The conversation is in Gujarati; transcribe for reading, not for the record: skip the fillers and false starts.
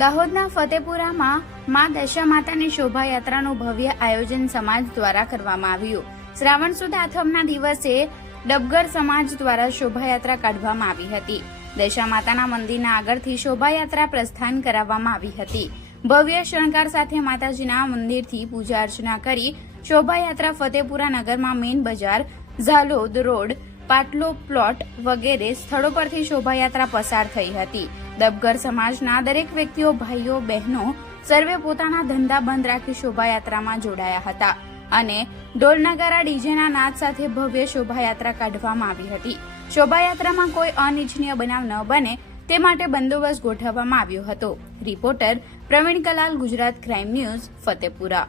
દાહોદના ફતેપુરામાં માં દશા માતાની શોભાયાત્રાનું ભવ્ય આયોજન સમાજ દ્વારા કરવામાં આવ્યું। શ્રાવણ સુદ આઠમના દિવસે ડબગર સમાજ દ્વારા શોભાયાત્રા કાઢવામાં આવી હતી। દશા માતાના મંદિરના આગળથી શોભાયાત્રા પ્રસ્થાન કરાવવામાં આવી હતી। ભવ્ય શણગાર સાથે માતાજીના મંદિરથી પૂજા અર્ચના કરી શોભાયાત્રા ફતેપુરા નગરમાં મેઇન બજાર, ઝાલોદ રોડ, પાટલો પ્લોટ વગેરે સ્થળો પરથી શોભાયાત્રા પસાર થઈ હતી। ડબગર સમાજના દરેક વ્યક્તિઓ, ભાઈઓ, બહેનો સર્વે પોતાના ધંધા બંધ રાખી શોભાયાત્રામાં જોડાયા હતા અને ઢોલ નગારા ડીજેના નાદ સાથે ભવ્ય શોભાયાત્રા કાઢવામાં આવી હતી। શોભાયાત્રામાં કોઈ અનિચ્છનીય બનાવ ન બને તે માટે બંદોબસ્ત ગોઠવવામાં આવ્યો હતો। Reporter Pravin Kalal, Gujarat crime news, Fatepura.